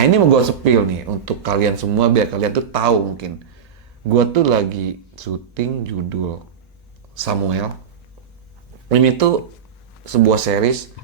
Nah, ini mau gue spill nih untuk kalian semua biar kalian tuh tahu mungkin. Gue tuh lagi syuting judul Samuel. Ini tuh sebuah series.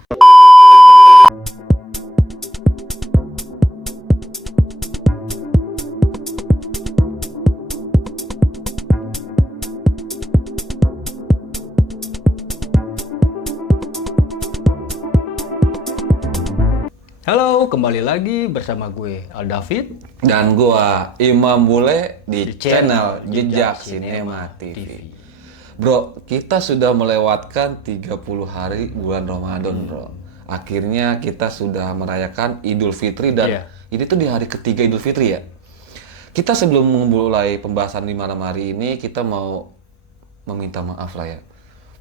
Halo, kembali lagi bersama gue Aldavid Dan gua Imam Bule di Di channel channel Jejak Jejak Sinema Sinema TV. TV. Bro, kita sudah melewatkan 30 hari bulan Ramadan, bro. Akhirnya kita sudah merayakan Idul Fitri dan Iya. ini tuh di hari ketiga Idul Fitri ya. Kita sebelum memulai pembahasan di malam hari ini, kita mau meminta maaf lah ya.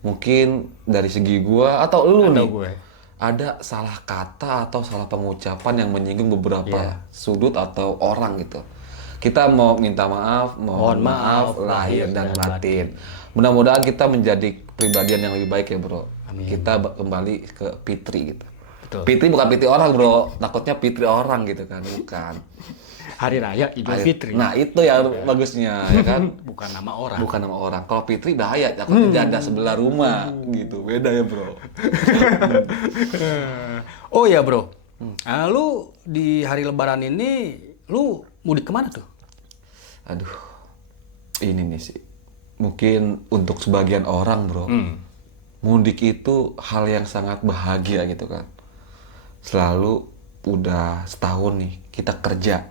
Mungkin dari segi gua atau lu Atau nih, gue. ada salah kata atau salah pengucapan yang menyinggung beberapa Iya. sudut atau orang gitu. Kita mau minta maaf, mohon Mohon maaf, maaf, lahir dan lahir dan batin. Mudah-mudahan kita menjadi pribadian yang lebih baik ya bro. Amin. Kita kembali ke Fitri gitu. Betul. Fitri bukan Fitri orang bro, takutnya Fitri orang gitu kan, bukan. Hari Raya Idul Fitri. Nah itu ya bagusnya ya kan. Bukan nama orang. Bukan nama orang. Kalau Fitri bahaya, takutnya janda sebelah rumah gitu. Beda ya bro. Oh ya bro, lu di hari Lebaran ini, lu mudik kemana tuh? Aduh, ini nih sih. Mungkin untuk sebagian orang bro, mudik itu hal yang sangat bahagia gitu kan. Selalu udah setahun nih kita kerja,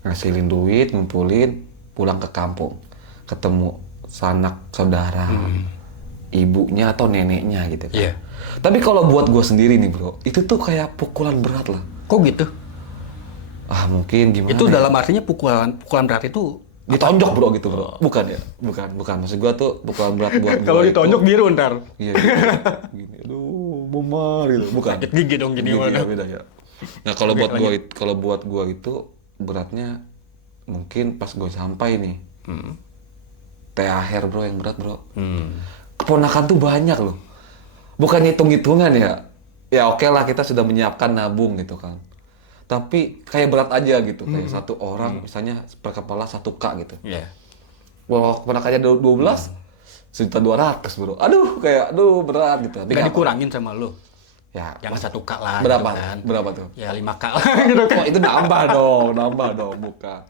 ngasilin duit, ngumpulin, pulang ke kampung, ketemu sanak saudara, ibunya atau neneknya gitu kan. Iya. Tapi kalau buat gue sendiri nih bro, itu tuh kayak pukulan berat lah. Kok gitu? Ah mungkin gimana? Itu ya? dalam artinya pukulan berat itu. Ditonjok bro gitu bro, bukan ya? Bukan. Maksud gua tuh pukulan berat buat Kalau gua ditonjok itu, biru ntar. iya gini, aduh, memar gitu, bukan? Sakit gigi dong gini Gini ya, mana? beda ya. Nah kalau Oke, buat gua, kalau buat gua itu beratnya mungkin pas gua sampai nih, THR bro yang berat bro. Keponakan tuh banyak loh, bukan hitung-hitungan ya. Ya oke lah kita sudah menyiapkan nabung gitu kan. Tapi kayak berat aja gitu, kayak satu orang misalnya per kepala 1K gitu. Iya. Wah, keponakannya 12, 1.200.000 bro. Aduh, kayak aduh berat gitu. Tapi Gak nggak dikurangin sama lu. Ya, Jangan 1K lah. berapa? Gitu kan. Berapa tuh? Ya 5K lah gitu kan. Oh, itu nambah dong, bukan.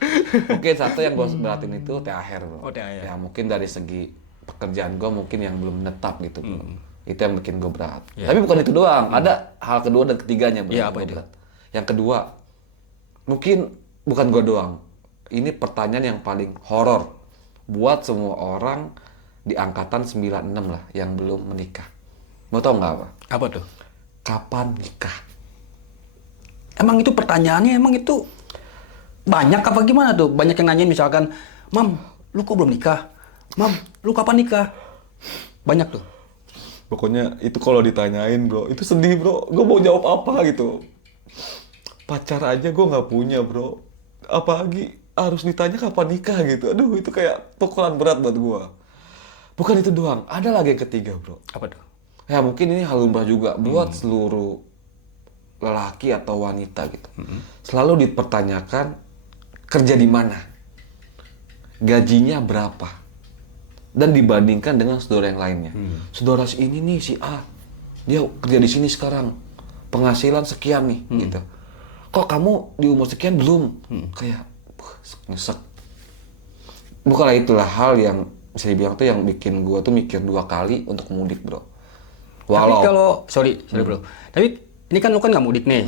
Mungkin satu yang gue beratin itu THR bro. Oh, THR. Ya mungkin dari segi pekerjaan gue mungkin yang belum menetap gitu bro. Itu yang bikin gue berat. Iya. Tapi bukan itu doang, ada hal kedua dan ketiganya bro. Iya, yang apa gua itu? berat. Yang kedua, mungkin bukan gue doang. Ini pertanyaan yang paling horor buat semua orang di angkatan 96 lah yang belum menikah. Mau tau nggak apa? Apa tuh? Kapan nikah? Emang itu pertanyaannya emang itu banyak apa gimana tuh? Banyak yang nanyain misalkan, "Mam, lu kok belum nikah? Mam, lu kapan nikah?" Banyak tuh. Pokoknya itu kalau ditanyain bro, itu sedih bro. Gue mau jawab apa gitu. Pacar aja gue nggak punya bro. Apalagi harus ditanya kapan nikah gitu. Aduh itu kayak pukulan berat buat gue. Bukan itu doang, ada lagi yang ketiga bro. Apa tuh? Ya mungkin ini hal lumrah juga buat seluruh lelaki atau wanita gitu. Selalu dipertanyakan kerja di mana, gajinya berapa, dan dibandingkan dengan saudara yang lainnya. Saudara si ini nih si A, dia kerja di sini sekarang, penghasilan sekian nih gitu. Kok kamu di umur sekian belum? Kayak nyesek. Bukanlah itulah hal yang bisa dibilang tuh yang bikin gua tuh mikir 2 kali untuk mudik bro. Tapi Walau kalau sorry bro. Tapi ini kan lu kan nggak mudik nih.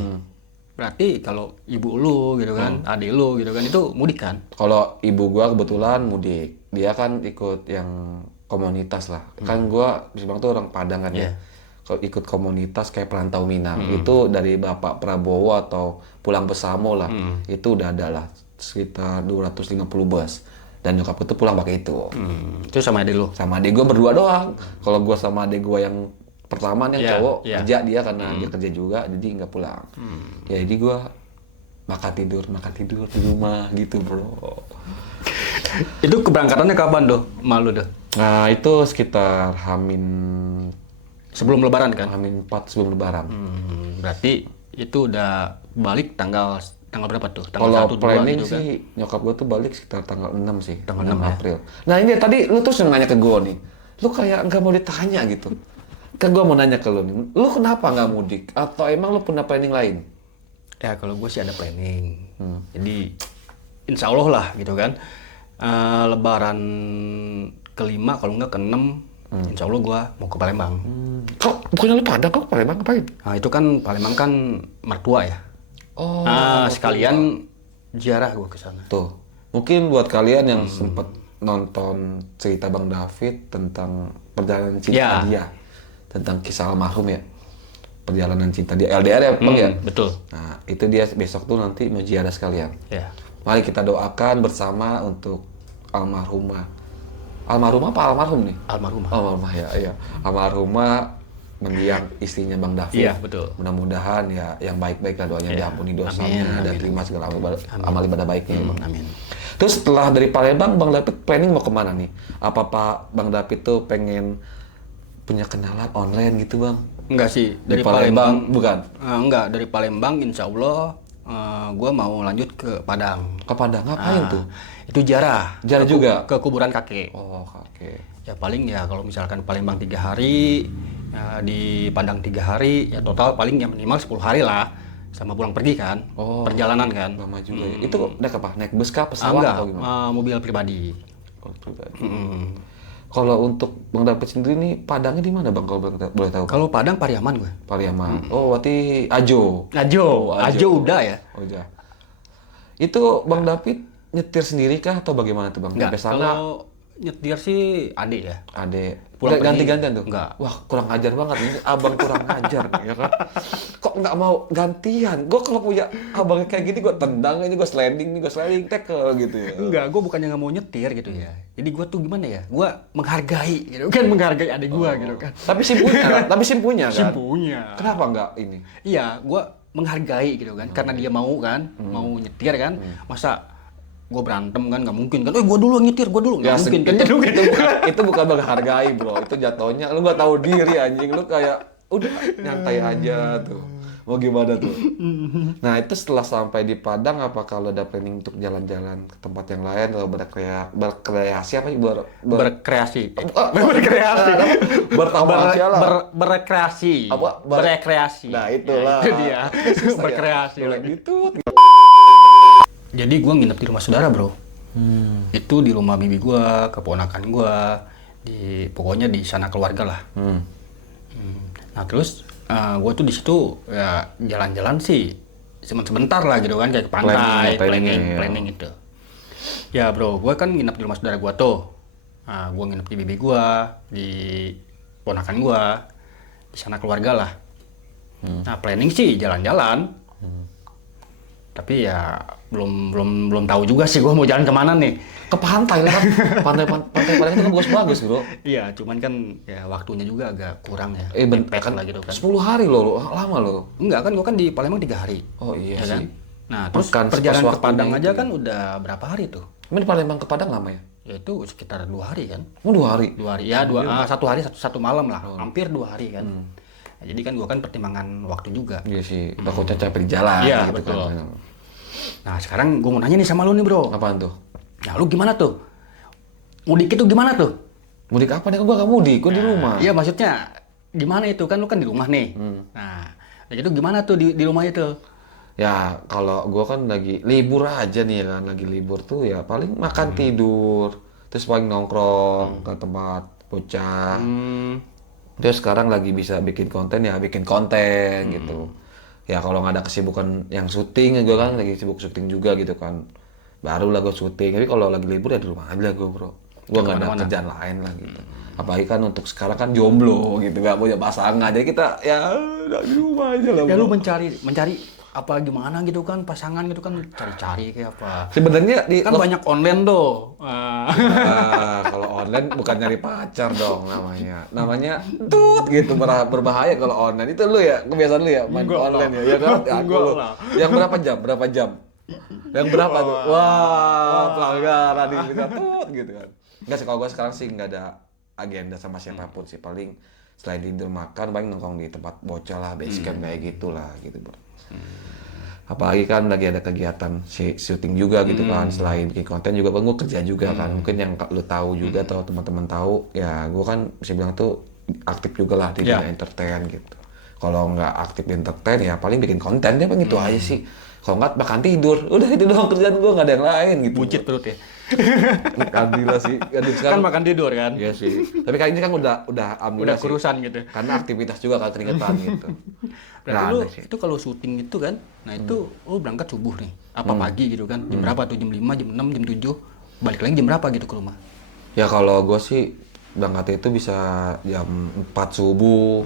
Berarti kalau ibu lu gitu kan, adik lu gitu kan itu mudik kan? kalau ibu gua kebetulan mudik, dia kan ikut yang komunitas lah. Kan gua bisa bilang tuh orang Padang kan ya. Iya. Kalau ikut komunitas kayak Perantau Minang, itu dari Bapak Prabowo atau Pulang Bersamo lah. Itu udah ada lah sekitar 250 bus. Dan nyokap itu pulang pakai itu. Itu sama adik lu. Sama adik gua berdua doang. Kalau gua sama adik gua yang pertama nih yang Iya, cowok iya. kerja dia karena dia kerja juga jadi nggak pulang. Ya jadi gua makan tidur di rumah gitu bro. Itu keberangkatannya kapan tuh? Malu tuh. Nah itu sekitar Hamin Sebelum lebaran kan? Hamin 4 sebelum Lebaran. Berarti itu udah balik tanggal Tanggal berapa tuh? Tanggal Kalau 1, 2 planning gitu kan? sih nyokap gue tuh balik sekitar tanggal 6 sih, Tanggal 6 6 ya? April. Nah ini tadi lu terus nanya ke gue nih, lu kayak nggak mau ditanya gitu. Kan gue mau nanya ke lu nih, lu kenapa nggak mudik? Atau emang lu punya planning lain? Ya kalau gue sih ada planning. Jadi insya Allah lah gitu kan. Lebaran kelima kalau nggak keenam, insya Allah gue mau ke Palembang. Kok bukannya lu Padang, kok Palembang ngapain? Nah itu kan Palembang kan mertua ya. Oh, Sekalian ziarah gue ke sana. tuh. Mungkin buat kalian yang sempet nonton cerita Bang David tentang perjalanan cinta Ya. dia, tentang kisah almarhum ya, perjalanan cinta dia LDR ya Bang ya. Betul. Nah itu dia besok tuh nanti mau ziarah sekalian. Ya. Mari kita doakan bersama untuk almarhumah. Almarhumah apa almarhum nih? Almarhumah. Almarhumah ya, iya. Almarhumah mendiang istrinya Bang David. Iya, betul. Mudah-mudahan ya yang baik-baik lah doanya, Iya. diampuni dosanya Amin, dan amin. terima segala amal ibadah baiknya. Bang. Amin. Terus setelah dari Palembang, Bang David planning mau kemana nih? Apa Pak Bang David tuh pengen punya kenalan online gitu Bang? Enggak sih, Di dari Palembang. bukan? Enggak, dari Palembang insya Allah gue mau lanjut ke Padang. Ke Padang ngapain tuh? Itu ziarah. Ziarah Ke juga? Ke kuburan kakek. Oh, oke. Ya paling ya kalau misalkan Palembang 3 hari, di Padang 3 hari, ya total paling ya minimal 10 hari lah. Sama pulang pergi kan, Oh, perjalanan kan. lama juga ya. Itu naik apa? Naik bus kah? Ah, Pesawat enggak, atau gimana? mobil pribadi. Oh, pribadi. Kalau untuk Bang David sendiri nih, Padangnya di mana Bang kalau boleh tahu? Kalau Padang Pariaman gue. Pariaman. Oh, berarti Ajo. Ajo, Oh, Ajo udah ya. Oh, iya. Itu Bang David nyetir sendiri kah atau bagaimana tuh Bang? Enggak, Sampai sana kalau nyetir sih adik ya. adek Pulang pergi. ganti-gantian tuh? Enggak. Wah, kurang ajar banget ini. Abang kurang ajar, ya kan? Kok nggak mau gantian? Gue kalau punya abang kayak gini, gue tendang ini, gue sliding, tackle gitu ya. Enggak, gue bukannya nggak mau nyetir gitu ya. Jadi gue tuh gimana ya? Gue menghargai gitu kan, menghargai adik gue gitu kan. Tapi sim punya, kan? Tapi sim punya kan? Sim punya. Kenapa nggak ini? Iya, gue menghargai gitu kan, karena dia mau kan, mau nyetir kan. Masa gue berantem kan, nggak mungkin kan. Gue dulu yang nyetir, gue dulu nggak mungkin kan. Itu bukan menghargai bro, itu jatuhnya lu nggak tahu diri anjing, lu kayak udah nyantai aja tuh. Mau gimana tuh? Nah itu setelah sampai di Padang, apa kalau ada planning untuk jalan-jalan ke tempat yang lain atau berkreasi apa sih? Berkreasi. Berkreasi. Bertamasya lah. Berrekreasi. Apa? Berekreasi. Nah itulah. Ya, itu dia. Berkreasi. Gitu. Jadi gue nginep di rumah saudara bro. Itu di rumah bibi gue, keponakan gue, pokoknya di sana keluarga lah. Nah terus gue tuh di situ ya jalan-jalan sih sebentar lah gitu kan, kayak ke pantai, planning itu. Ya bro, gue kan nginep di rumah saudara gue tuh. Nah, gue nginep di bibi gue, di ponakan gue, di sana keluarga lah. Nah planning sih jalan-jalan. Tapi ya belum tahu juga sih gue mau jalan kemana nih. Ke pantai lah kan. Pantai Padang itu kan bagus bro. Iya, cuman kan ya waktunya juga agak kurang ya. Bentar Mepet lah gitu kan. 10 hari loh, lama loh. Enggak kan, gue kan di Palembang 3 hari. Oh iya ya sih. kan? Nah, terus Makan perjalanan pas ke Padang waktunya aja itu kan udah berapa hari tuh? Emang di Palembang ke Padang lama ya? Ya itu sekitar 2 hari kan. Oh 2 hari? 2 hari, ya 1 hari, satu malam lah. Hampir 2 hari kan. Nah, jadi kan gue kan pertimbangan waktu juga. Iya sih, takutnya capek di jalan Iya, gitu betul. kan. Nah, sekarang gue mau nanya nih sama lu nih bro. Apaan tuh? Nah, lu gimana tuh? Mudik itu gimana tuh? Mudik apa nih? Gua gak mudik, gua di rumah. Iya maksudnya gimana itu kan, lu kan di rumah nih. Nah itu gimana tuh di rumah itu? Ya kalau gua kan lagi libur aja nih ya kan, lagi libur tuh ya paling makan tidur, terus paling nongkrong ke tempat bocah. Terus sekarang lagi bisa bikin konten ya bikin konten gitu. Ya kalau nggak ada kesibukan yang syuting, gue kan lagi sibuk syuting juga gitu kan. Baru lah gue syuting. Tapi kalau lagi libur ya di rumah aja gue bro. Gue nggak ada kerjaan lain lah gitu. Apalagi kan untuk sekarang kan jomblo gitu, nggak punya pasangan. Jadi kita ya udah di rumah aja lah. Ya bro. lu mencari apa gimana gitu kan, pasangan gitu kan, cari-cari kayak apa? Sebenarnya Kan banyak online tuh. kalau online bukan nyari pacar dong namanya. Namanya tut gitu berbahaya kalau online. Itu lu ya, kebiasaan lu ya main online ya. Ya kan? Ya, aku lu. Yang berapa jam? Berapa jam? Yang berapa tuh? Wah, pelanggaran di kita tut gitu kan. Enggak sih, kalau gua sekarang sih nggak ada agenda sama siapapun sih. Paling selain tidur makan paling nongkrong di tempat bocah lah, basecamp kayak gitulah gitu, Bro. Apalagi kan lagi ada kegiatan syuting juga gitu kan, selain bikin konten juga gue kerja juga kan. Mungkin yang lu tahu juga atau teman-teman tahu, ya gue kan bisa bilang tuh aktif juga lah di dunia entertain gitu. Kalau nggak aktif di entertain ya paling bikin konten ya itu aja sih. Kalau nggak bahkan tidur, udah itu doang kerjaan gue, nggak ada yang lain gitu. Buncit perut ya. Alhamdulillah sih. Kan makan tidur kan. Iya sih. Tapi kali ini kan udah alhamdulillah Udah kurusan gitu. Karena aktivitas juga kan keringetan gitu. Berarti lu itu kalau syuting itu kan, nah itu lu berangkat subuh nih, apa pagi gitu kan, jam berapa tuh, jam 5, jam 6, jam 7, balik lagi jam berapa gitu ke rumah? Ya kalau gue sih berangkat itu bisa jam 4 subuh,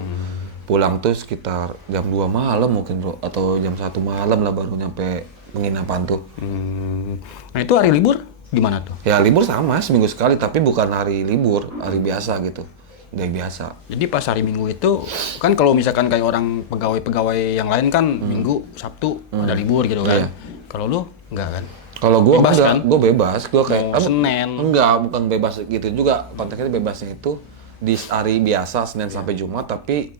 pulang tuh sekitar jam 2 malam mungkin bro, atau jam 1 malam lah baru nyampe penginapan tuh. Nah itu hari libur gimana tuh? Ya libur sama, seminggu sekali, tapi bukan hari libur, hari biasa gitu. Dari biasa. Jadi pas hari Minggu itu kan kalau misalkan kayak orang pegawai-pegawai yang lain kan Minggu, Sabtu ada libur gitu kan. Iya. Kalau lu enggak kan? Kalau gue Bebas enggak, kan? gue bebas, gue kayak Mau Senin. enggak, bukan bebas gitu juga. Konteksnya bebasnya itu di hari biasa Senin sampai Jumat, tapi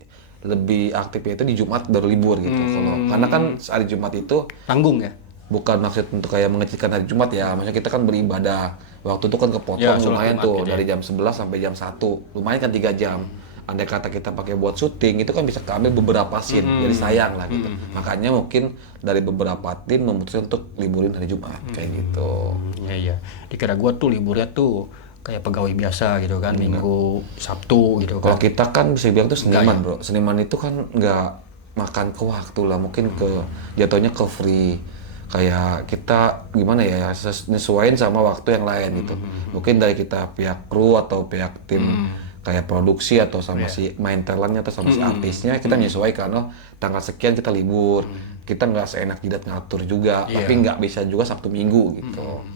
lebih aktifnya itu di Jumat baru libur gitu. Kalau karena kan hari Jumat itu Tanggung ya? bukan maksud untuk kayak mengecilkan hari Jumat ya, maksudnya kita kan beribadah. Waktu itu kan kepotong Ya, sholat lumayan Jumat tuh gitu ya. dari jam 11 sampai jam 1. Lumayan kan 3 jam. Andai kata kita pakai buat syuting itu kan bisa keambil beberapa scene. Jadi sayang lah gitu. Makanya mungkin dari beberapa tim memutuskan untuk liburin hari Jumat kayak gitu. Iya iya. Dikira gua tuh liburnya tuh kayak pegawai biasa gitu kan, Minggu, Sabtu gitu Kalau kan. kita kan bisa bilang tuh seniman, bro. Seniman itu kan nggak makan ke waktu lah, mungkin ke jatuhnya ke free. Kayak kita gimana ya, nyesuaiin sama waktu yang lain gitu. Mungkin dari kita pihak kru atau pihak tim kayak produksi atau sama si main talentnya atau sama si artisnya, kita menyesuaikan. Oh, tanggal sekian kita libur. Kita nggak seenak jidat ngatur juga, tapi nggak bisa juga Sabtu Minggu gitu.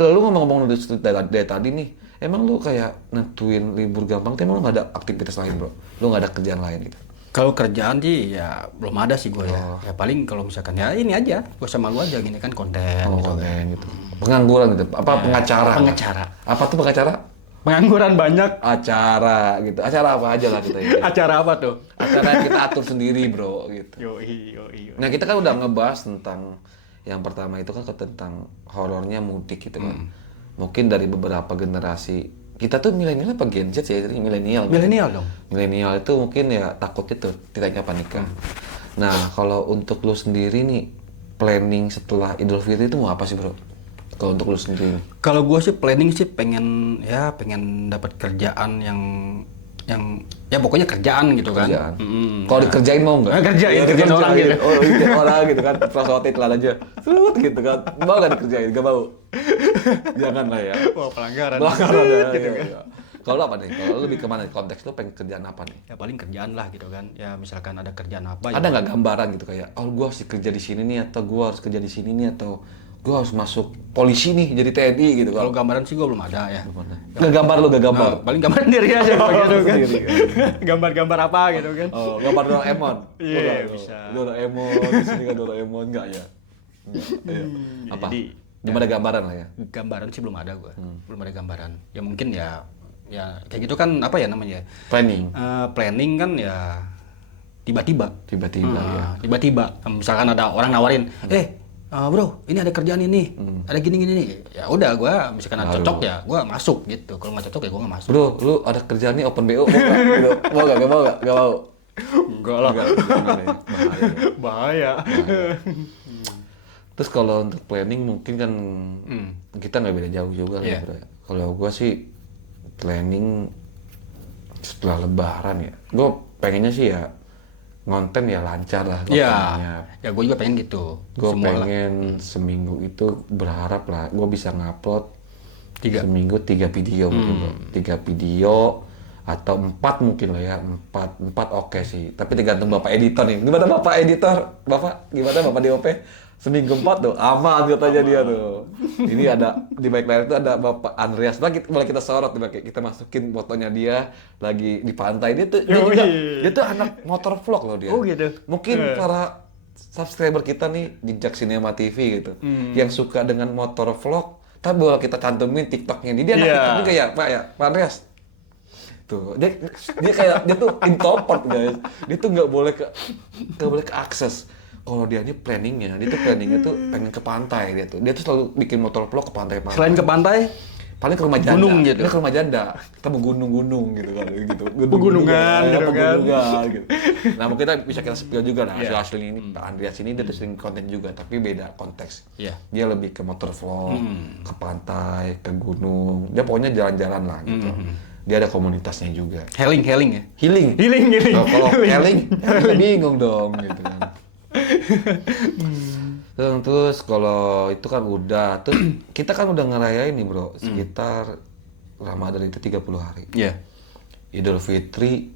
Lalu ngomong-ngomong dari tadi nih, emang lu kayak nentuin libur gampang, tapi emang lu nggak ada aktivitas lain bro? Lu nggak ada kerjaan lain gitu? Kalau kerjaan sih ya belum ada sih gue ya. Ya paling kalau misalkan ya ini aja, gue sama lu aja gini kan konten gitu. Konten gitu. Pengangguran gitu, apa pengacara? Pengacara. Apa tuh pengacara? Pengangguran banyak. Acara gitu, acara apa aja lah kita ini. Acara apa tuh? Acara yang kita atur sendiri bro gitu. Yoi. Nah kita kan udah ngebahas tentang yang pertama itu kan tentang horornya mudik gitu kan. Mungkin dari beberapa generasi kita tuh milenial apa Gen Z ya? Milenial. Milenial dong. Milenial itu mungkin ya takutnya tuh tidaknya panikkan. Nah kalau untuk lu sendiri nih planning setelah Idul Fitri itu mau apa sih bro? Kalau untuk lu sendiri? Kalau gue sih planning sih pengen dapat kerjaan yang ya pokoknya kerjaan gitu kan. Kerjaan. Kalau dikerjain mau nggak? Kerjain orang gitu. Oh, kerjain orang gitu kan. Prosotit lah aja. Serut gitu kan. Mau nggak dikerjain? Gak mau. Jangan lah ya. Wah pelanggaran. Pelanggaran ya. gitu Iya, kan. iya. Kalau lu apa nih? Kalau lu lebih kemana? Konteks lu pengen kerjaan apa nih? Ya paling kerjaan lah gitu kan. Ya misalkan ada kerjaan apa Ada nggak gambaran gitu kayak, oh gua harus kerja di sini nih, atau gua harus kerja di sini nih, atau gua harus masuk polisi nih jadi TNI gitu Kalau kan? gambaran sih gue belum ada ya. Nggak gambar lu, nggak gambar. Nah, paling gambar sendiri aja gitu kan. Sendiri. Gambar-gambar apa gitu kan. Oh, gambar Doraemon. Iya, Enggak, bisa. Doraemon, di sini kan Doraemon enggak ya? Iya. Apa? Jadi, Belum ada gambaran lah ya. Gambaran sih belum ada gue. Belum ada gambaran. Ya mungkin ya kayak gitu kan apa ya namanya? Planning. Planning kan ya tiba-tiba. Tiba-tiba ya. Tiba-tiba misalkan ada orang nawarin, bro, ini ada kerjaan ini, ada gini-gini nih. Ya udah, gue misalkan ada cocok ya, gue masuk gitu. Kalau nggak cocok ya gue nggak masuk. Bro, lu ada kerjaan nih open BO mau nggak? Gitu. Mau nggak? Gak mau nggak? Gak mau. Enggak lah. Jangan ya. Bahaya. Bahaya. Terus kalau untuk planning mungkin kan kita nggak beda jauh juga lah Iya. ya, bro. Kalau gue sih planning setelah Lebaran ya. Gue pengennya sih ya ngonten ya lancar lah. kontennya. Ya gue juga pengen gitu. Gue Semua lah. pengen seminggu itu berharap lah gue bisa ngupload 3. seminggu 3 video mungkin bro. 3 video atau 4 mungkin lah ya, 4 oke sih, tapi tergantung bapak editor nih. Gimana bapak editor? Bapak gimana bapak DOP? Seminggu 4 tuh aman katanya dia tuh. Ini ada di back layar itu ada bapak Andreas, boleh kita sorot, kita masukin fotonya dia lagi di pantai. Dia tuh anak motor vlog loh dia. Oh gitu. Mungkin para subscriber kita nih di Jak Cinema TV gitu, yang suka dengan motor vlog, tapi boleh kita cantumin TikToknya dia anak TikTok juga ya Pak Andreas. Tuh dia kayak dia tuh introvert guys, dia tuh nggak boleh ke akses. kalau dia ini planningnya tuh pengen ke pantai dia tuh. Dia tuh selalu bikin motovlog ke pantai-pantai. Selain ke pantai, paling ke rumah janda. Gunung gitu. Dia ke rumah janda. Kita gunung-gunung gitu kan gitu. Pegunungan ya, gitu kan. pegunungan gitu. Nah, mungkin kita bisa kita spill juga lah Iya. hasil ini. Pak Andreas ini dia tuh sering konten juga tapi beda konteks. Iya. Dia lebih ke motovlog, ke pantai, ke gunung. Dia pokoknya jalan-jalan lah gitu. Dia ada komunitasnya juga. healing ya. Healing. Kalau healing, kita bingung dong gitu kan. Terus kalau itu kan udah, terus kita kan udah ngerayain nih bro, sekitar Ramadan itu 30 hari. Iya. Idul Fitri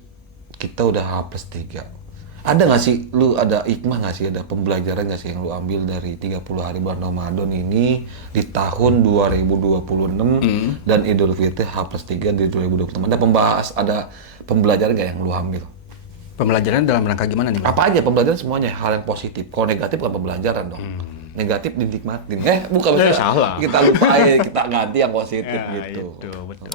kita udah H+3. Ada nggak sih, lu ada hikmah nggak sih, ada pembelajaran nggak sih yang lu ambil dari 30 hari bulan Ramadan ini di tahun 2026 dan Idul Fitri H+3 di 2026? Ada pembelajaran nggak yang lu ambil? Pembelajaran dalam rangka gimana nih? Bang? Apa aja pembelajaran semuanya, hal yang positif. Kalau negatif bukan pembelajaran dong. Negatif dinikmatin. Bukan salah. Kita lupain, kita ganti yang positif Ya, gitu. itu betul.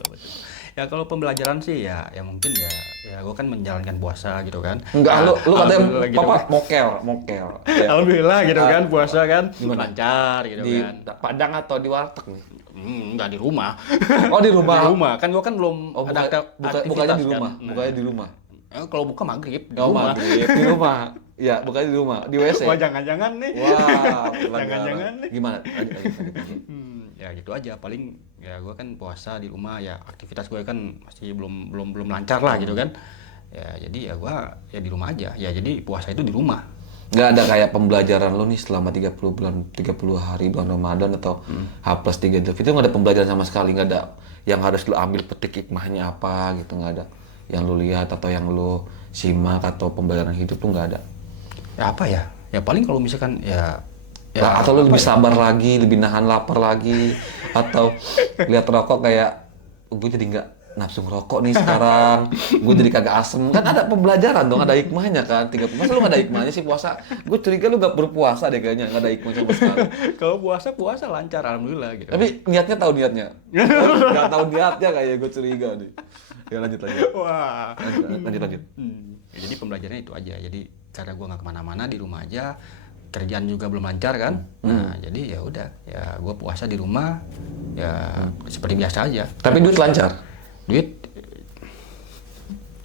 Ya kalau pembelajaran sih ya mungkin ya gue kan menjalankan puasa gitu kan. Enggak, lu katanya alhamdulillah gitu papa kan. mokel. Ya. Alhamdulillah gitu kan Ah, puasa kan gimana? lancar gitu Di kan. Padang atau di warteg nih? Enggak di rumah. Oh, di rumah. Di rumah kan gue kan belum Oh, ada bukanya aktivitas di rumah. kan. Bukanya di rumah. Kalau buka maghrib di Oh, rumah. maghrib di rumah. Ya, bukanya di rumah, di WC. Wah jangan-jangan nih. Wah, Jangan-jangan nih. Gimana? Lanjut. Ya gitu aja paling ya gue kan puasa di rumah ya aktivitas gue kan masih belum lancar lah gitu kan ya jadi ya gue ya di rumah aja ya jadi puasa itu di rumah. Nggak ada kayak pembelajaran lo nih selama 30 hari bulan Ramadan atau H+3 Idul Fitri, nggak ada pembelajaran sama sekali, nggak ada yang harus lo ambil petik hikmahnya apa gitu, nggak ada yang lo lihat atau yang lo simak atau pembelajaran hidup lo nggak ada. Ya apa ya paling kalau misalkan ya Nah, atau lo lebih sabar lagi, lebih nahan lapar lagi, atau lihat rokok kayak gue jadi nggak nafsu ngerokok nih sekarang, gue jadi kagak asem, kan ada pembelajaran dong, ada hikmahnya kan. 30 masa lu nggak ada hikmahnya sih puasa? Gue curiga lu nggak berpuasa deh kayaknya, nggak ada hikmah sama sekali. kalau puasa lancar alhamdulillah gitu. Tapi niatnya tahu niatnya, nggak tahu niatnya kayak gue curiga nih. Ya lanjut. Wah. Lanjut. Ya, jadi pembelajarannya itu aja. Jadi karena gue nggak kemana-mana di rumah aja, kerjaan juga belum lancar kan. Nah jadi ya udah ya gue puasa di rumah ya seperti biasa aja. Tapi duit lancar. Duit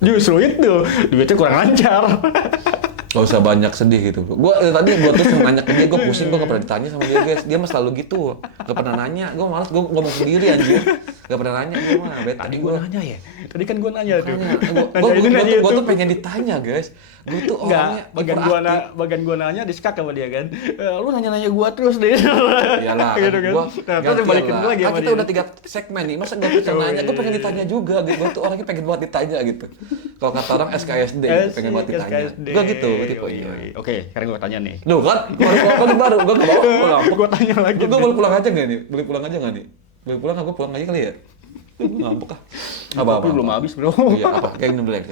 justru itu duitnya kurang lancar. Gak usah banyak sedih gitu bro. Tadi gue tuh nanya ke dia, gue pusing, gue gak pernah ditanya sama dia guys. Dia mah selalu gitu, gak pernah nanya. Gue malas, gue ngomong sendiri anjir. Gak pernah nanya gue mah. Tadi gue nanya ya. Tadi kan gue nanya tuh. Gue tuh pengen ditanya guys. Gue tuh orangnya bagian gue nanya diskak sama dia kan. Lu nanya-nanya gue terus deh. Iyalah, gitu kan. Nah, terus balikin lah. lagi Kan sama kita dia. udah 3 segmen nih, masa gak bisa nanya? Gue pengen ditanya juga. Gue tuh orangnya pengen banget ditanya gitu. Kalau kata orang SKSD, pengen banget ditanya. Gue gitu, gue tipe Oke, sekarang gue tanya nih. Duh kan, baru gue gak mau pulang. Gue tanya lagi. Gue boleh pulang aja nggak nih? Boleh pulang aja nggak nih? Boleh pulang, gue pulang aja kali ya? Ngambek ah. Apa belum habis, Bro. Iya, apa? Kayak ini dulu ya.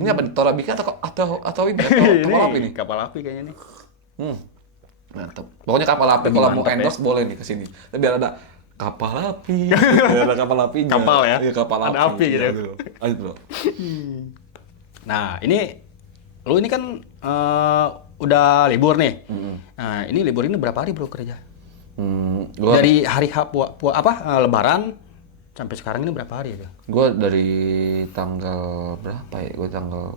Ini apa? Torabika atau ini? Kapal api nih? Kapal api kayaknya nih. Mantap. Pokoknya kapal api kalau mau endorse boleh nih ke sini. Tapi biar ada kapal api. Biar ada kapal apinya. Kapal ya? Iya, kapal api. Ada api gitu. Lanjut, Bro. Nah, ini lu ini kan udah libur nih. Nah, ini libur ini berapa hari, Bro, kerja? Dari hari Lebaran sampai sekarang ini berapa hari ya? Gue dari tanggal berapa ya? Gue tanggal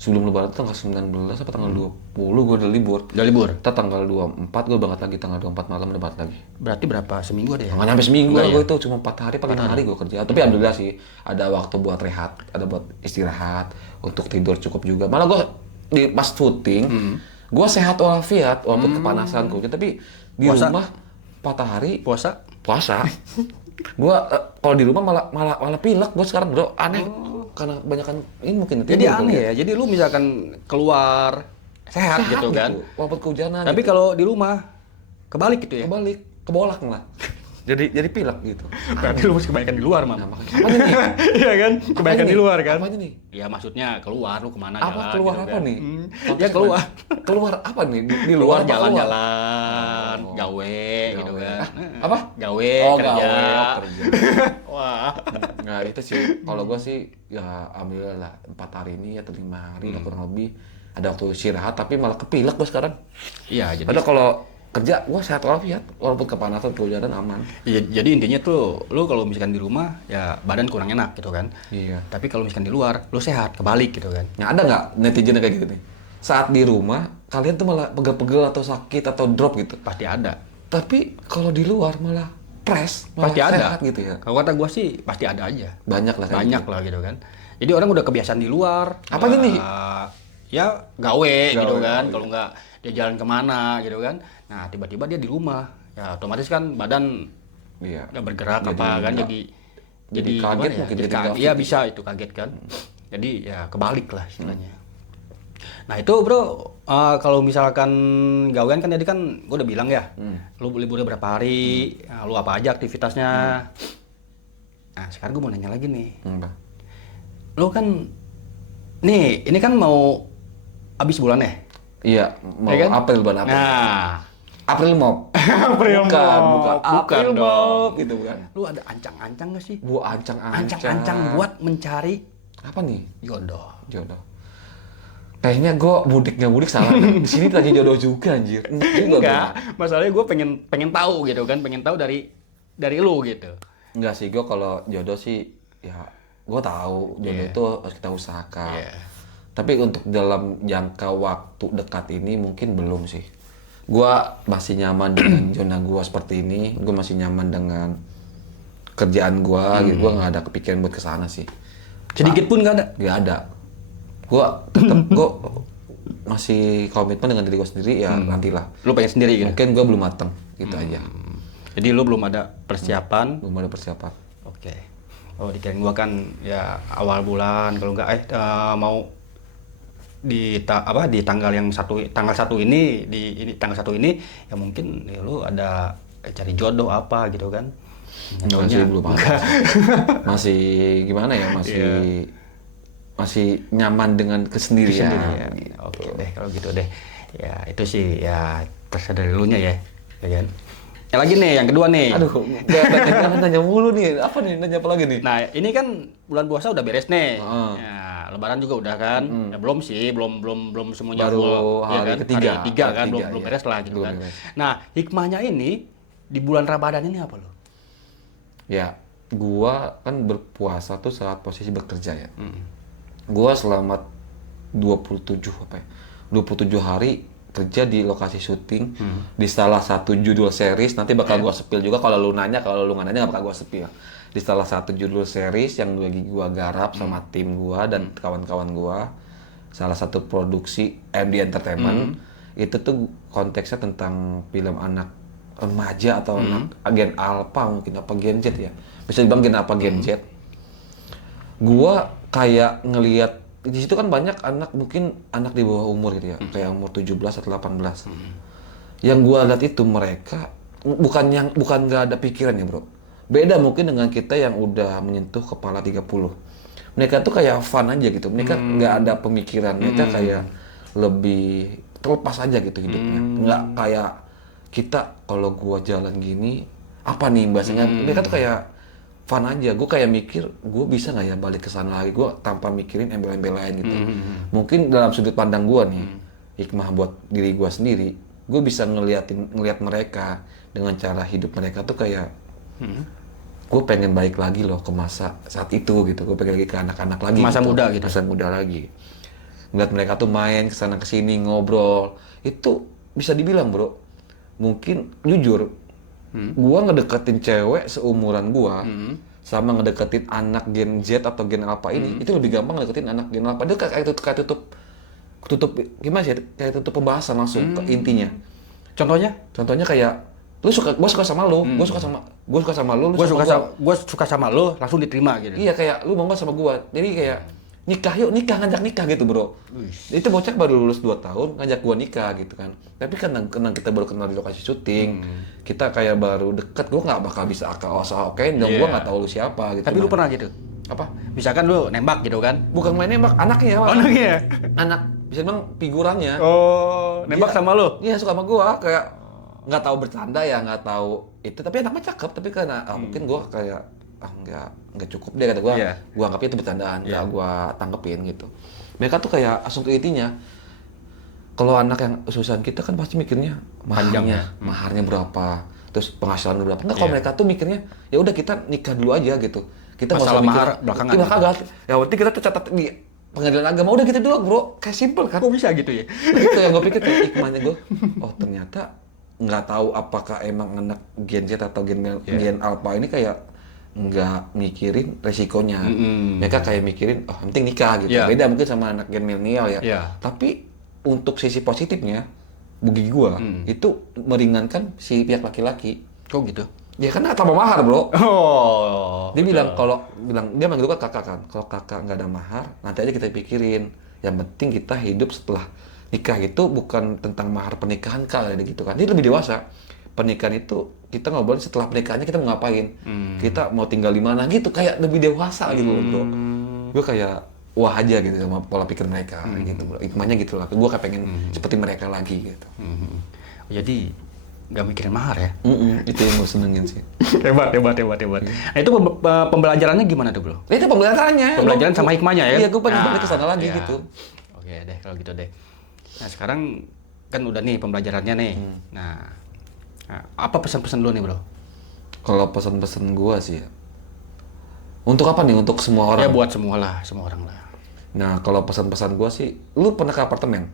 sebelum Lebaran tanggal 19 apa tanggal 20 gue udah libur. Udah libur? Kita tanggal 24 gue berangkat lagi, tanggal 24 malam udah berangkat lagi. Berarti berapa? Seminggu ada ya? Nggak nyampe seminggu Nggak gue ya? itu, cuma 4 hari, 5 hari gue kerja. Tapi alhamdulillah sih, ada waktu buat rehat, ada buat istirahat, untuk tidur cukup juga. Malah gue pas syuting, gue sehat walafiat, walaupun kepanasan kulit, tapi di Puasa? rumah 4 hari Puasa? gue kalau di rumah malah pilek gue sekarang bro, aneh karena kebanyakan ini mungkin Jadi aneh ya. Jadi lu misalkan keluar sehat gitu kan. walaupun kehujanan Tapi kalau di rumah kebalik gitu ya. kebalik kebolak malah jadi pilek gitu. Berarti lu mesti kebanyakan di luar, Mam. Nah, makanya apanya nih? Iya kan? Kebanyakan Apanya di nih? luar kan? Apanya nih? Ya maksudnya keluar lu kemana Apa jalan keluar gitu apa kan. nih? Ya keluar. Keluar apa nih? Di Keluar luar apa jalan-jalan, Oh. gawe gitu kan. Apa? Gawe, kerja. kerja. Wah. Nah itu sih, kalau gue sih ya alhamdulillah lah 4 hari ini atau 5 hari lah kurang lebih ada waktu istirahat, tapi malah kepilek gue sekarang. Iya, jadi Padahal kalau kerja gue sehat walafiat, walaupun kepanasan kehujanan aman. jadi intinya tuh lu kalau misalkan di rumah ya badan kurang enak gitu kan. Iya. Tapi kalau misalkan di luar lu sehat, kebalik gitu kan. Nah, ada nggak netizen kayak gitu nih? Saat di rumah kalian tuh malah pegel-pegel atau sakit atau drop gitu. Pasti ada. Tapi kalau di luar malah press, malah Pasti ada sehat gitu ya. Kalau kata gua sih pasti ada aja. Banyak lah kayak Banyak gitu. lah gitu kan. Jadi orang udah kebiasaan di luar. Apa aja nih? Ya gawe gitu kan. gawe. Kalau nggak dia jalan kemana gitu kan. Nah tiba-tiba dia di rumah. Ya otomatis kan badan Iya. udah bergerak Jadi apa kan. nggak- jadi kaget gimana ya? mungkin, Jadi jadi kaget. nggak Iya fit. bisa itu kaget kan. Jadi ya kebalik lah istilahnya. Nah itu bro, kalau misalkan gawean kan tadi kan gue udah bilang ya, lu liburnya berapa hari, nah, lu apa aja aktivitasnya. Nah sekarang gue mau nanya lagi nih, Apa? lu kan, nih ini kan mau habis bulan ya? Iya, mau Ya kan? April bulan April. Nah, April Mop. April bukan, Mop. bukan. Bukan April dong. Mop gitu kan. lu ada ancang-ancang gak sih? Gua ancang-ancang. Ancang-ancang buat mencari apa nih? jodoh. Jodoh. Kayaknya gue mudik nggak mudik salah. Di sini tanya jodoh juga anjir. Enggak, masalahnya gue pengen tahu gitu kan, pengen tahu dari lu gitu. Enggak sih, gue kalau jodoh sih ya gue tahu jodoh Iya. itu harus kita usahakan. Iya. Tapi untuk dalam jangka waktu dekat ini mungkin belum sih. Gue masih nyaman dengan zona gue seperti ini. Gue masih nyaman dengan kerjaan gue. Gitu. Gue nggak ada kepikiran buat kesana sih. Sedikit pun nggak ada. Gak ada. Gue tetap gue masih komitmen dengan diri gue sendiri ya nantilah. Lu pengen sendiri gitu. Mungkin gue belum mateng gitu aja. Jadi lu belum ada persiapan. Belum ada persiapan. Oke. Oh dikirain gua kan ya awal bulan kalau nggak mau di tanggal yang tanggal 1 ini ini tanggal 1 ini ya mungkin ya lu ada cari jodoh apa gitu kan. Masih belum ada. Masih gimana ya? Masih nyaman dengan kesendirian. Ya. Oke deh kalau gitu deh. Ya itu sih ya terserah dari lu nya ya. Ya kan? Yang lagi nih, yang kedua nih. Aduh, jangan nanya mulu nih. Apa nih? Nanya apa lagi nih? Nah, ini kan bulan puasa udah beres nih. Heeh. Ya, Lebaran juga udah kan. Ya, belum sih, belum semuanya Baru full, ya hari kan? ketiga. Hari tiga kan, Hari belum tiga, belum iya. beres lah gitu Belum kan. beres. Nah, hikmahnya ini di bulan Ramadan ini apa lo? Ya, gua kan berpuasa tuh saat posisi bekerja ya. Gua selama 27 apa ya? 27 hari kerja di lokasi syuting di salah satu judul series. Nanti bakal gua spill juga kalau lu nanya, kalau lu nggak nanya nggak bakal gua spill. Di salah satu judul series yang lagi gua garap sama tim gua dan kawan-kawan gua. Salah satu produksi MD Entertainment. Itu tuh konteksnya tentang film anak remaja atau anak Gen Alpha mungkin apa Gen Z ya. Bisa dibilang Gen apa Gen Z. Gua kayak ngelihat di situ kan banyak anak mungkin anak di bawah umur gitu ya, kayak umur 17 atau 18. Yang gua lihat itu mereka bukan nggak ada pikiran ya, Bro. Beda mungkin dengan kita yang udah menyentuh kepala 30. Mereka tuh kayak fun aja gitu. Mereka nggak ada pemikiran. Mereka kayak lebih terlepas aja gitu hidupnya. Nggak kayak kita kalau gua jalan gini apa nih bahasanya. Mereka tuh kayak fun aja, gue kayak mikir, gue bisa nggak ya balik ke sana lagi, gue tanpa mikirin embel-embel lain gitu. Mungkin dalam sudut pandang gue nih, hikmah buat diri gue sendiri, gue bisa ngeliat mereka dengan cara hidup mereka tuh kayak, gue pengen balik lagi loh ke masa saat itu gitu, gue pengen lagi ke anak-anak lagi. Masa gitu. muda gitu. Masa muda lagi. Ngeliat mereka tuh main kesana kesini ngobrol, itu bisa dibilang bro, mungkin jujur. Gua ngedeketin cewek seumuran gua sama ngedeketin anak Gen Z atau Gen Alpha ini itu lebih gampang ngedeketin anak Gen Alpha. Dia kayak tutup gimana sih? Kayak tutup pembahasan langsung ke intinya. Contohnya? Contohnya kayak gua suka sama lu, gua suka sama lu, Gue suka sama lo, langsung diterima gitu. Iya kayak lu mau nggak sama gua. Jadi kayak ngajak nikah gitu bro. Itu bocah baru lulus 2 tahun ngajak gua nikah gitu kan. Tapi karena kita baru kenal di lokasi syuting, kita kayak baru deket, gua nggak bakal bisa okein dong. Gua nggak tahu lu siapa gitu. Tapi lu pernah gitu? Apa? Misalkan lu nembak gitu kan? Bukan main nembak, anaknya Mas. Anaknya? Anak bisa bilang figurannya. Oh, nembak sama lu? Iya suka sama gua kayak nggak tahu bercanda ya, nggak tahu itu. Tapi anaknya cakep, tapi karena mungkin gua kayak nggak cukup dia kata gua. Iya. Gua anggapnya itu bercandaan, nggak gua tanggepin gitu. Mereka tuh kayak langsung ke intinya. Kalau anak yang ususan kita kan pasti mikirnya Panjang ya. maharnya berapa, terus penghasilan berapa. Enggak, kalau Iya. mereka tuh mikirnya ya udah kita nikah dulu aja gitu. Kita nggak Masalah usah mikir mahar belakangan Iya, gitu. kagak. Yang penting kita tuh catat di pengadilan agama udah gitu doang, bro. Kayak simple kan. Kok bisa gitu ya? Itu yang gue pikir kayak hikmahnya gue. Oh ternyata nggak tahu apakah emang anak Gen Z atau Gen Alpha ini kayak nggak mikirin resikonya. Mereka kayak mikirin, oh yang penting nikah gitu. Iya. Beda mungkin sama anak Gen milenial ya. Iya. Tapi untuk sisi positifnya, bagi gua itu meringankan si pihak laki-laki. Kok gitu? Ya karena tambah mahar, bro. Oh. Dia bilang dia manggil gua kakak kan. Kalau kakak nggak ada mahar, nanti aja kita pikirin. Yang penting kita hidup setelah nikah itu bukan tentang mahar pernikahan kali gitu kan. Dia lebih dewasa. Pernikahan itu kita ngobrolin setelah pernikahannya kita mau ngapain. Kita mau tinggal di mana gitu, kayak lebih dewasa gitu loh, bro. Gue kayak wah aja gitu sama pola pikir mereka gitu, bro. Hikmahnya gitu lah. Gue kayak pengen seperti mereka lagi gitu. Jadi nggak mikirin mahar ya? Itu yang gue senengin sih. Hebat. Nah, itu pembelajarannya gimana tuh, bro? Itu pembelajarannya. Pembelajaran sama hikmahnya ya? Iya, gue pengen balik ke sana lagi iya. gitu. Oke deh, kalau gitu deh. Nah, sekarang kan udah nih pembelajarannya nih. Nah, apa pesan-pesan lu nih, bro? Kalau pesan-pesan gue sih ya, untuk apa nih? Untuk semua orang? Ya buat semua orang lah. Nah, kalau pesan-pesan gue sih, lu pernah ke apartemen?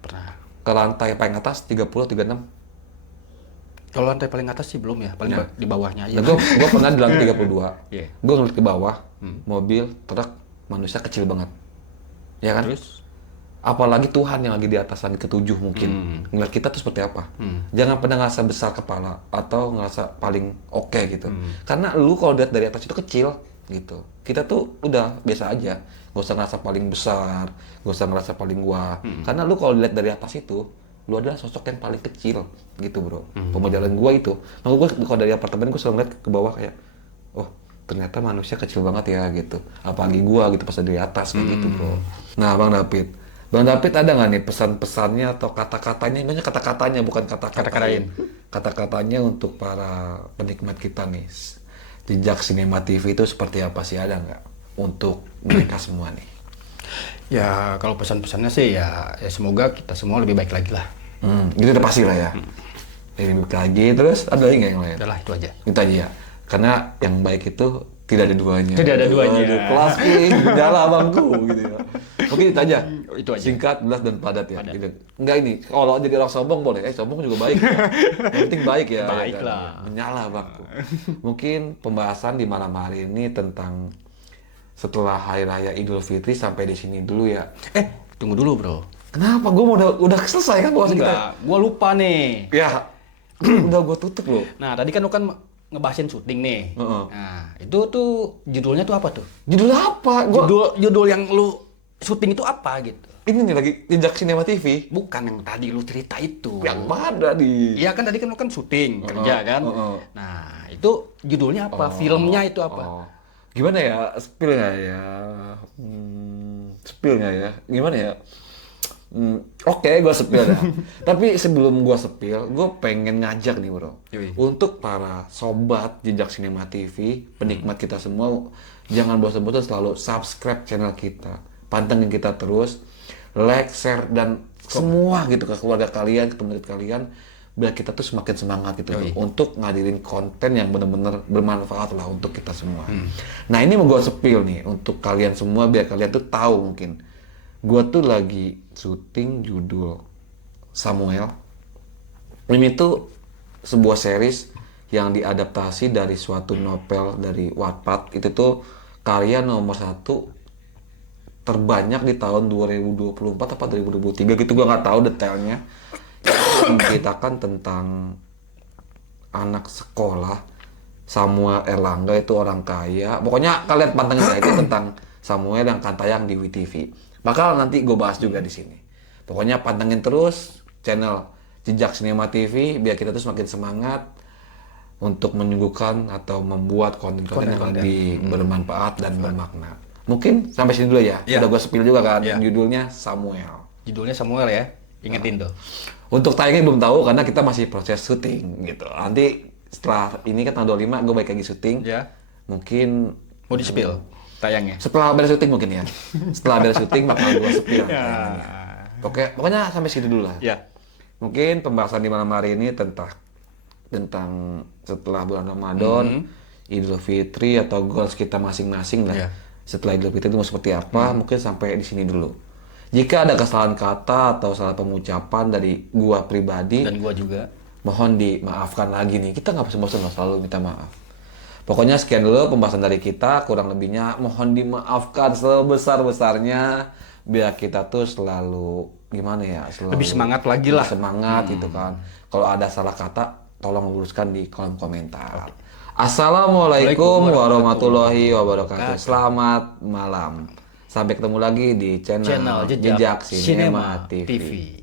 Pernah. Ke lantai paling atas 30, 36? Kalau lantai paling atas sih belum ya, paling di bawahnya aja. Nah, gue pernah di lantai 32. Iya. Gue ngeliat ke bawah, mobil, truk, manusia kecil banget. Ya kan? Terus? Apalagi Tuhan yang lagi di atas langit ketujuh mungkin. Ngeliat kita tuh seperti apa. Jangan pernah ngerasa besar kepala atau ngerasa paling oke gitu. Karena lu kalau lihat dari atas itu kecil gitu. Kita tuh udah biasa aja. Gak usah ngerasa paling besar, gak usah ngerasa paling wah. Karena lu kalau lihat dari atas itu, lu adalah sosok yang paling kecil gitu, bro. Pembelajaran gua itu. Makanya gua kalau dari apartemen gua selalu ngeliat ke bawah kayak, oh ternyata manusia kecil banget ya gitu. Apalagi gua gitu pas dari atas kayak gitu, bro. Nah, Bang David ada nggak nih pesan-pesannya atau kata-katanya? Ini kata-katanya bukan Kata-katain. Kata-katanya untuk para penikmat kita nih. Jejak Sinema TV itu seperti apa sih? Ada nggak untuk mereka semua nih? Ya kalau pesan-pesannya sih ya semoga kita semua lebih baik lagi lah. Itu udah pasti lah ya. Lebih baik lagi, terus ada lagi nggak yang lain? Udahlah itu aja. Itu aja ya. Karena yang baik itu tidak ada duanya. Tidak ada duanya. Aduh, kelas ping, jalan bangku gitu ya. Oke, itu aja. Itu aja. Singkat, jelas dan padat ya. Gitu. Enggak ini, kalau jadi orang sombong boleh. Sombong juga baik. Ya. Yang penting baik ya. Baik kan? lah. Menyala bangku. Mungkin pembahasan di malam hari ini tentang setelah Hari Raya Idul Fitri sampai di sini dulu ya. Tunggu dulu, bro. Kenapa? Gue udah selesai kan pembahasan kita? Enggak, gua lupa nih. Ya, udah gue tutup loh. Nah, tadi kan lu kan ngebahasin syuting nih. Nah, itu tuh judulnya tuh apa tuh? Judul apa? Judul yang lu syuting itu apa gitu? Ini nih lagi Jejak Sinema TV. Bukan yang tadi lu cerita itu. Yang mana di? Iya kan tadi kan lu kan syuting kerja kan. Nah, itu judulnya apa? Filmnya itu apa? Gimana ya? Spill nggak ya? Spill nggak ya? Gimana ya? Oke, gue spill dah. Tapi sebelum gue spill, gue pengen ngajak nih, bro. Yui. Untuk para sobat Jejak Sinema TV, penikmat kita semua, jangan bosan-bosan selalu subscribe channel kita. Pantengin kita terus, like, share, dan semua gitu ke keluarga kalian, ke teman kalian, biar kita tuh semakin semangat gitu untuk ngadirin konten yang benar-benar bermanfaat lah untuk kita semua. Nah ini mau gue spill nih untuk kalian semua biar kalian tuh tahu mungkin. Gue tuh lagi syuting judul Samuel. Ini tuh sebuah series yang diadaptasi dari suatu novel dari Wattpad. Itu tuh karya nomor 1 terbanyak di tahun 2024 apa 2023 gitu, gue nggak tahu detailnya. Menceritakan tentang anak sekolah Samuel Erlangga, itu orang kaya. Pokoknya kalian pantengin aja, itu tentang Samuel yang akan tayang di WTV. Bakal nanti gue bahas juga di sini. Pokoknya pantengin terus channel Jejak Sinema TV biar kita tuh semakin semangat untuk menyuguhkan atau membuat konten-konten yang lebih bermanfaat dan bermakna. Mungkin sampai sini dulu ya. Udah gue spill juga kan. Judulnya Samuel. Judulnya Samuel ya. Ingetin tuh. Untuk tayangnya belum tahu karena kita masih proses syuting gitu. Nanti setelah ini kan tanggal 25 gue balik lagi syuting. Ya. Mungkin Mau di-spill tayangnya. setelah beres syuting mungkin ya. Setelah beres syuting bakal gue spill. Pokoknya sampai situ dulu lah. Ya. Mungkin pembahasan di malam hari ini tentang setelah bulan Ramadan, Idul Fitri atau goals kita masing-masing lah. Iya. Setelah Idul Fitri itu mau seperti apa, mungkin sampai di sini dulu. Jika ada kesalahan kata atau salah pengucapan dari gua pribadi, Dan gua juga. mohon dimaafkan lagi nih. Kita nggak bosan-bosan loh selalu minta maaf. Pokoknya sekian dulu pembahasan dari kita. Kurang lebihnya mohon dimaafkan sebesar-besarnya. Biar kita tuh selalu gimana ya? Selalu Lebih semangat lagi lah. lebih semangat gitu kan. Kalau ada salah kata, tolong luruskan di kolom komentar. Assalamualaikum warahmatullahi wabarakatuh. Selamat malam. Sampai ketemu lagi di channel Channel Jejak Jejak Sinema Sinema TV. TV.